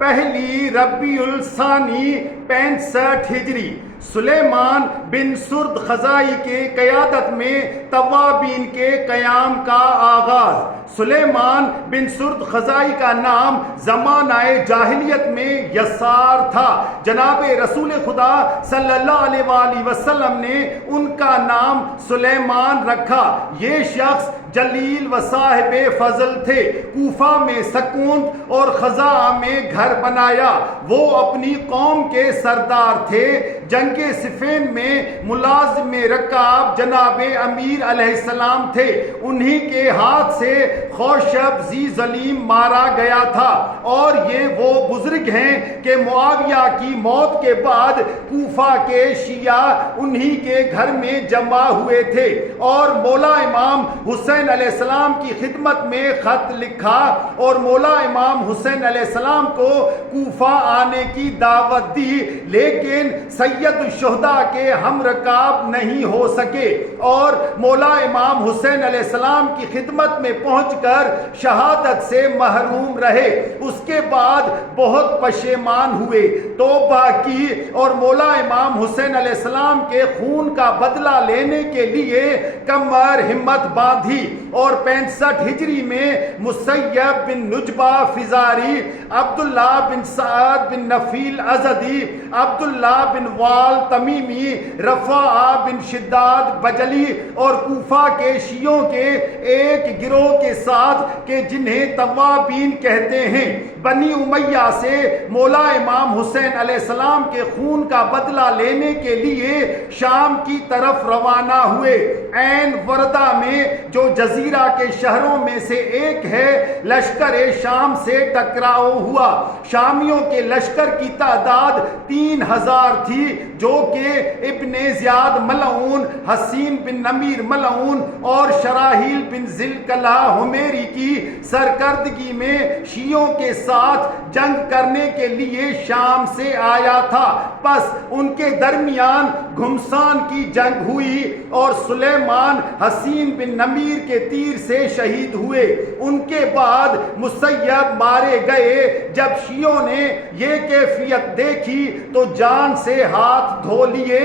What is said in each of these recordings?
پہلی ربیع الثانی 65 ہجری سلیمان بن سرد خزائی کے قیادت میں توابین کے قیام کا آغاز۔ سلیمان بن سرد خزائی کا نام زمانہ جاہلیت میں یسار تھا۔ جناب رسول خدا صلی اللہ علیہ وآلہ وسلم نے ان کا نام سلیمان رکھا۔ یہ شخص جلیل و صاحب فضل تھے۔ کوفہ میں سکون اور خزاعہ میں گھر بنایا۔ وہ اپنی قوم کے سردار تھے۔ جنگ صفین میں ملازم رکاب جناب امیر علیہ السلام تھے۔ انہی کے ہاتھ سے خوشب ذی ظلیم مارا گیا تھا، اور یہ وہ بزرگ ہیں کہ معاویہ کی موت کے بعد کوفہ کے شیعہ انہی کے گھر میں جمع ہوئے تھے، اور مولا امام حسین علیہ السلام کی خدمت میں خط لکھا اور مولا امام حسین علیہ السلام کو کوفہ آنے کی دعوت دی، لیکن سید الشہداء کے ہم رکاب نہیں ہو سکے، اور مولا امام حسین علیہ السلام کی خدمت میں پہنچ کر شہادت سے محروم رہے۔ اس کے بعد بہت پشیمان ہوئے، توبہ کی اور مولا امام حسین علیہ السلام کے خون کا بدلہ لینے کے لیے کمر ہمت باندھی، اور 65 ہجری میں مسیب بن نجبہ فزاری، عبداللہ بن سعد بن نفیل ازدی، عبداللہ بن وال تمیمی، رفاعہ بن شداد بجلی اور کوفہ کے شیعوں کے ایک گروہ کے ساتھ کہ جنہیں توابین کہتے ہیں، بنی امیہ سے مولا امام حسین علیہ السلام کے خون کا بدلہ لینے کے لیے شام کی طرف روانہ ہوئے۔ عین وردہ میں جو جزیرہ کے شہروں میں سے ایک ہے، لشکر شام سے ٹکراؤ ہوا۔ شامیوں کے لشکر کی تعداد 3000 تھی، جو کہ ابن زیاد ملعون، حسین بن نمیر ملعون اور شراحیل بن ذیلکلہ حمیری کی سرکردگی میں شیعوں کے ساتھ جنگ کرنے کے لیے شام سے آیا تھا۔ پس ان کے درمیان گھمسان کی جنگ ہوئی، اور سلیمان حسین بن نمیر کے تیر سے شہید ہوئے۔ ان کے بعد مسیب مارے گئے۔ جب شیعوں نے یہ کیفیت دیکھی تو جان سے ہاتھ دھو لیے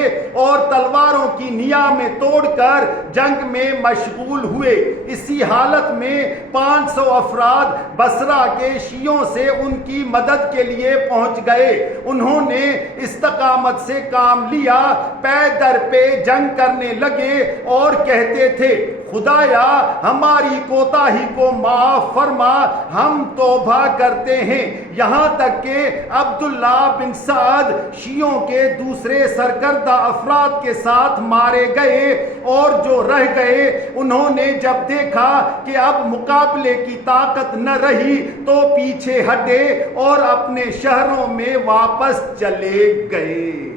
اور تلواروں کی نیامیں توڑ کر جنگ میں مشغول ہوئے۔ اسی حالت میں 500 افراد بصرہ کے شیعوں سے ان کی مدد کے لیے پہنچ گئے۔ انہوں نے استقامت سے کام لیا، پے در پے جنگ کرنے لگے اور کہتے تھے، خدایا ہماری کوتاہی کو معاف فرما، ہم توبہ کرتے ہیں۔ یہاں تک کہ عبداللہ بن سعد شیعوں کے دوسرے سرکردہ افراد کے ساتھ مارے گئے، اور جو رہ گئے انہوں نے جب دیکھا کہ اب مقابلے کی طاقت نہ رہی تو پیچھے ہٹے اور اپنے شہروں میں واپس چلے گئے۔